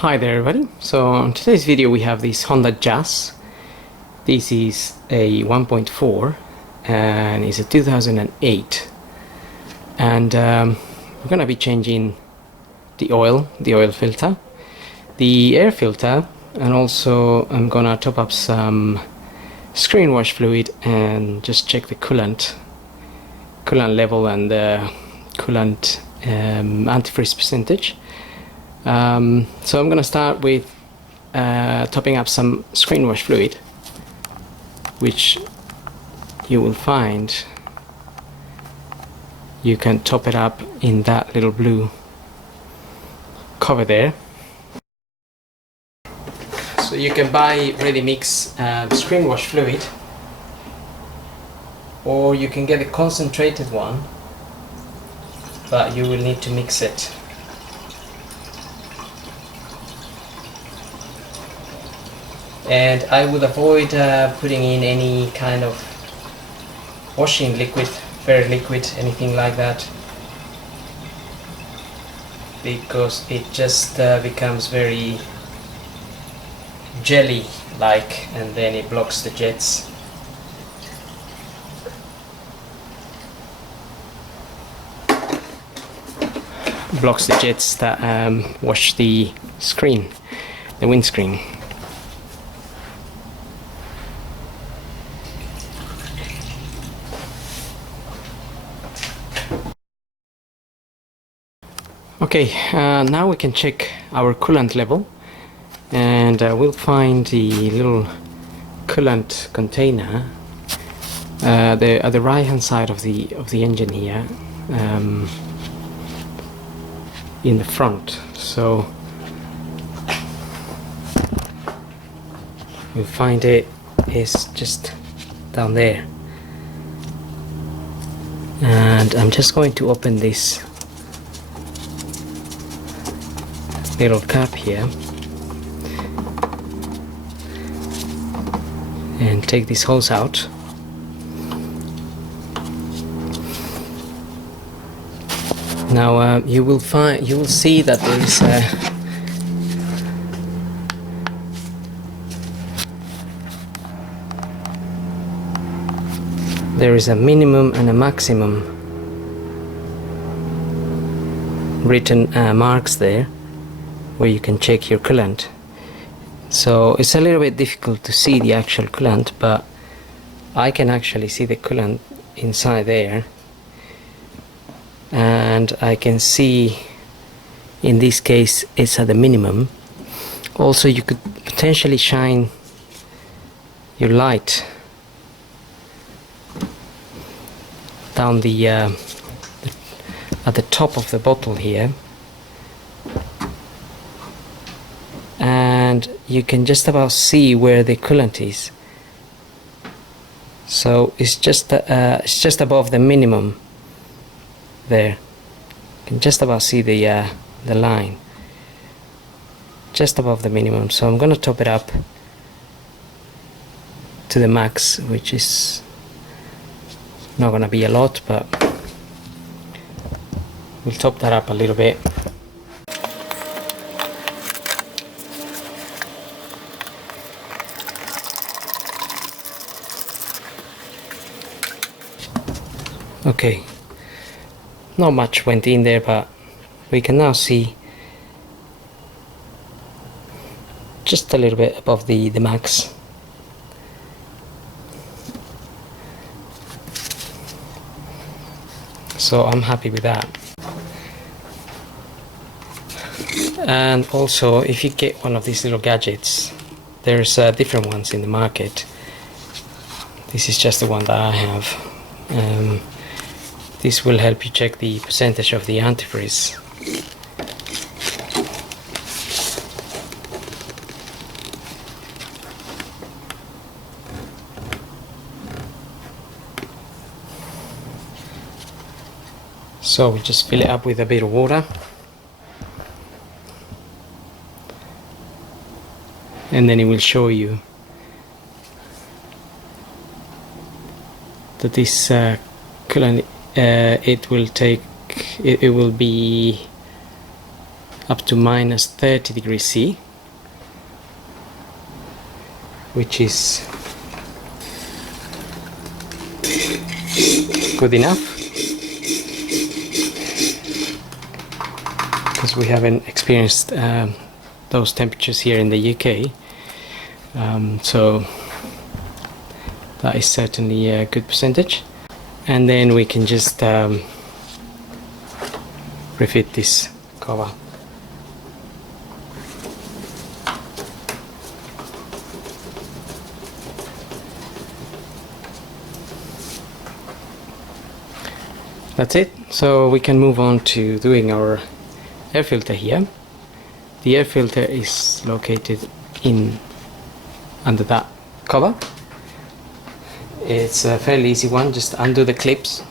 Hi there everybody. So in today's video we have this Honda Jazz. This is a 1.4 and it's a 2008, and we're gonna be changing the oil filter, the air filter, and also I'm gonna top up some screen wash fluid and just check the coolant level and the coolant antifreeze percentage. So I'm gonna start with topping up some screen wash fluid, which you will find you can top it up in that little blue cover there. So you can buy ready mix screen wash fluid, or you can get a concentrated one, but you will need to mix it. And I would avoid putting in any kind of washing liquid, fair liquid, anything like that, because it just becomes very jelly like, and then it blocks the jets. Blocks the jets that wash the screen, the windscreen. Okay, now we can check our coolant level, and we'll find the little coolant container at the right hand side of the engine here, in the front. So we'll find it's just down there, and I'm just going to open this little cap here and take this hose out. Now you will see that there is a minimum and a maximum written marks there, where you can check your coolant. So it's a little bit difficult to see the actual coolant, but I can actually see the coolant inside there, and I can see in this case it's at the minimum. Also, you could potentially shine your light down at the top of the bottle here, and you can just about see where the coolant is. So it's just above the minimum there. You can just about see the line just above the minimum. So I'm gonna top it up to the max, which is not gonna be a lot, but we'll top that up a little bit. Okay, not much went in there, but we can now see just a little bit above the max. So I'm happy with that. And also, if you get one of these little gadgets, there's different ones in the market. This is just the one that I have. This will help you check the percentage of the antifreeze. So we just fill it up with a bit of water, and then it will show you that this coolant, it will be up to minus 30 degrees C, which is good enough, because we haven't experienced those temperatures here in the UK, so that is certainly a good percentage. And then we can just refit this cover. That's it. So we can move on to doing our air filter here. The air filter is located under that cover. It's a fairly easy one, just undo the clips.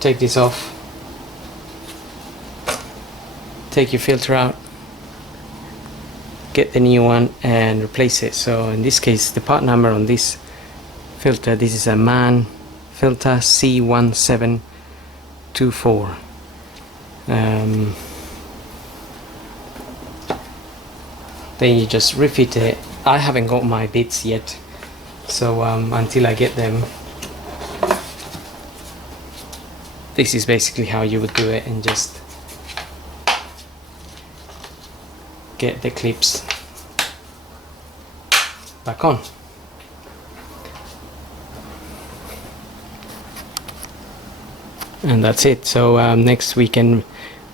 Take this off. Take your filter out. Get the new one and replace it. So in this case, the part number on this filter, this is a MAN filter C1724. Then you just refit it. I haven't got my bits yet, so until I get them, this is basically how you would do it, and just get the clips back on. And that's it. So next we can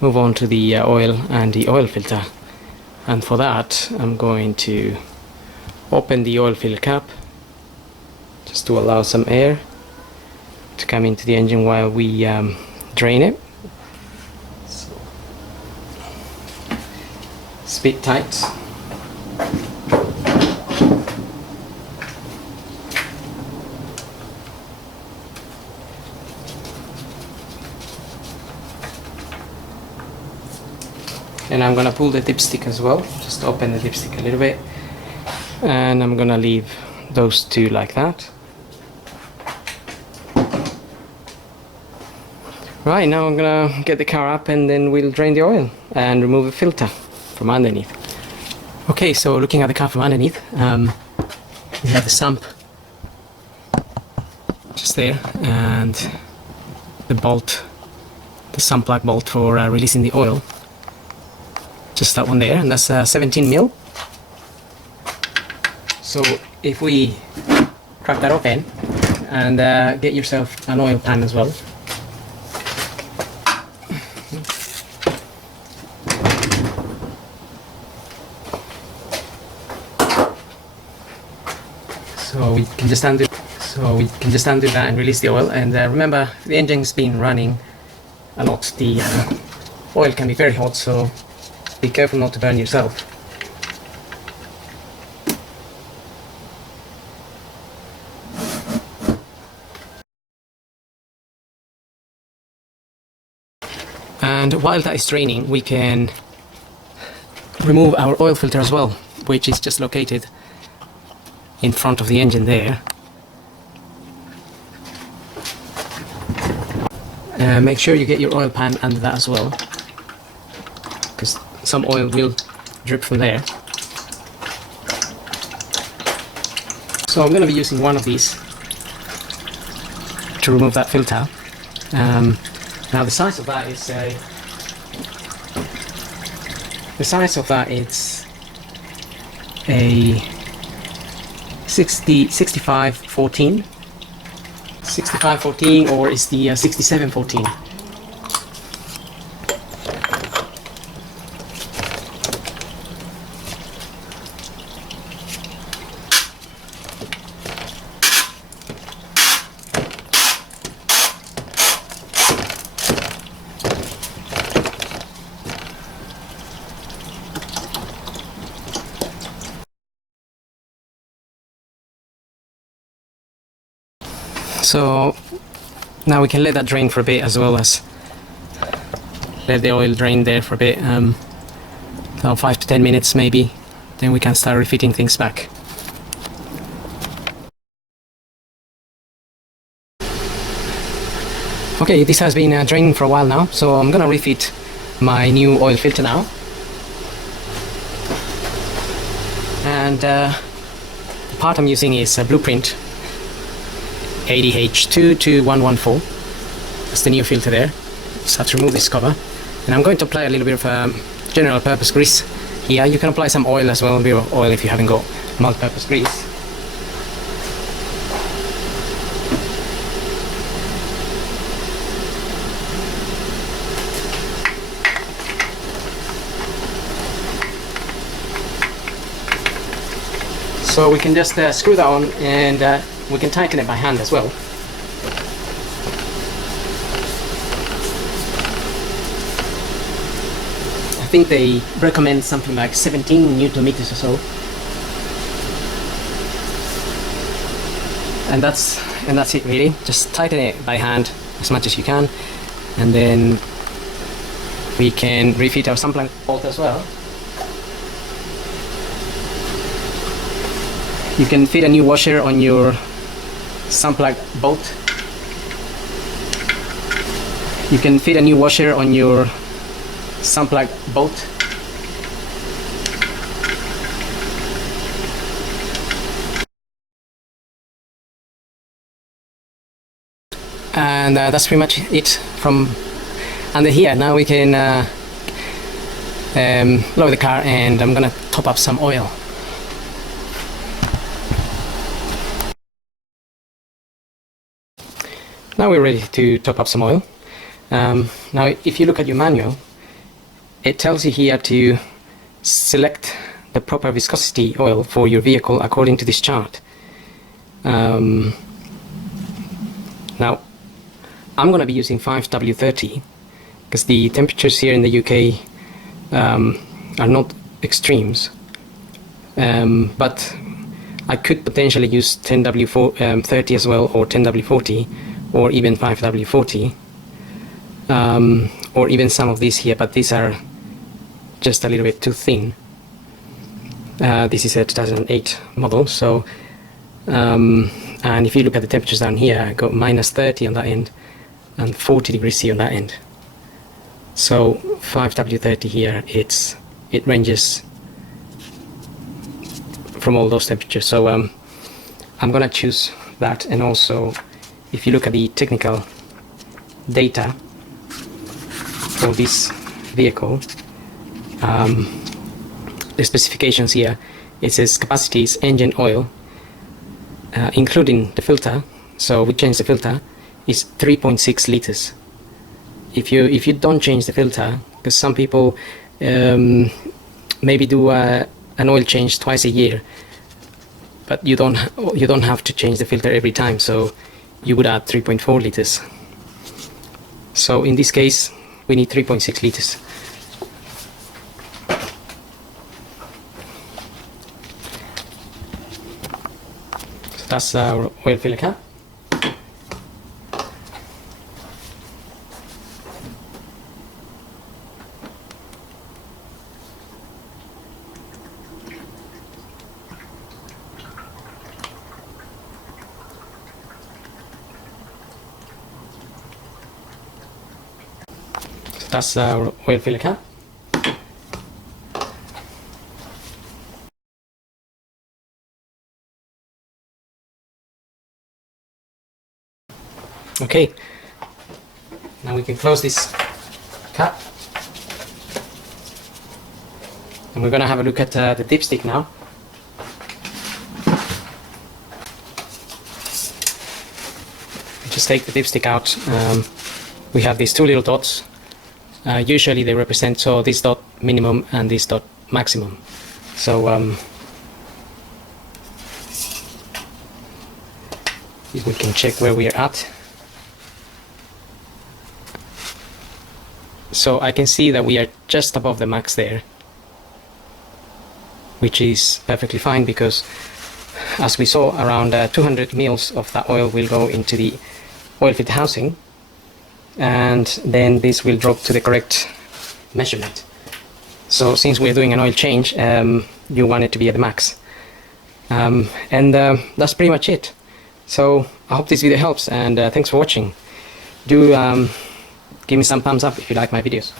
move on to the oil and the oil filter, and for that I'm going to open the oil fill cap just to allow some air to come into the engine while we drain it. So, it's a bit tight. And I'm gonna pull the dipstick as well, just open the dipstick a little bit, and I'm gonna leave those two like that. Right, now I'm gonna get the car up and then we'll drain the oil and remove the filter from underneath. Okay, so looking at the car from underneath, we have the sump just there, and the bolt, the sump plug bolt for releasing the oil. Just that one there, and that's 17 mil. So if we crack that open and get yourself an oil pan as well. So we can just undo that and release the oil. And remember, the engine's been running a lot. The oil can be very hot, so be careful not to burn yourself. And while that is draining, we can remove our oil filter as well, which is just located in front of the engine there. Make sure you get your oil pan under that as well, because some oil will drip from there. So I'm going to be using one of these to remove that filter. Now the size of that is a 6514, or is the 6714. So now we can let that drain for a bit, as well as let the oil drain there for a bit, about 5 to 10 minutes maybe. Then we can start refitting things back. Okay, this has been draining for a while now, so I'm gonna refit my new oil filter now. And the part I'm using is a Blueprint ADH22114. That's the new filter there. Just have to remove this cover. And I'm going to apply a little bit of general purpose grease here. You can apply some oil as well, a bit of oil if you haven't got multi-purpose grease. So we can just screw that on, and we can tighten it by hand as well. I think they recommend something like 17 Newton meters or so. And that's it really. Just tighten it by hand as much as you can, and then we can refit our sun plug bolt as well. You can fit a new washer on your sun plug bolt. You can fit a new washer on your sun plug bolt. And that's pretty much it from under here. Now we can lower the car, and I'm gonna top up some oil. Now we're ready to top up some oil. Now if you look at your manual, it tells you here to select the proper viscosity oil for your vehicle according to this chart. Now I'm going to be using 5W30 because the temperatures here in the UK are not extremes, but I could potentially use 10W30 as well, or 10W40, or even 5W40, or even some of these here, but these are just a little bit too thin. This is a 2008 model, so and if you look at the temperatures down here, I got -30 on that end and 40 degrees C on that end. So 5W30 here, it ranges from all those temperatures. So I'm gonna choose that. And also, if you look at the technical data for this vehicle, the specifications here, it says capacity is engine oil, including the filter. So we change the filter, is 3.6 liters. If you don't change the filter, because some people maybe do an oil change twice a year, but you don't have to change the filter every time, so you would add 3.4 liters. So in this case we need 3.6 liters. So that's our oil filler cap. That's our oil filler cap. Okay, now we can close this cap, and we're going to have a look at the dipstick now. Just take the dipstick out. We have these two little dots. Usually they represent, so this dot minimum and this dot maximum. So if we can check where we are at. So I can see that we are just above the max there, which is perfectly fine, because as we saw, around 200 mils of that oil will go into the oil filter housing, and then this will drop to the correct measurement. So since we're doing an oil change, you want it to be at the max. And that's pretty much it. So I hope this video helps, and thanks for watching. do give me some thumbs up if you like my videos.